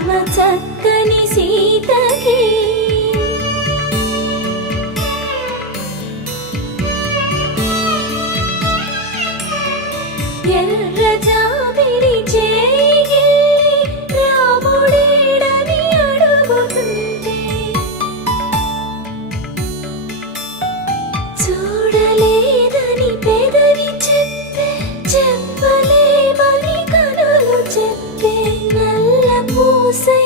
రామ చక్కని సీతకి ఎర్ర జాబిలి చేయి రాముడేడని అడుగుతుంటే చూడలేదని పెదవి చెప్పలేమని కనులు చెప్పే నల్ల పూసై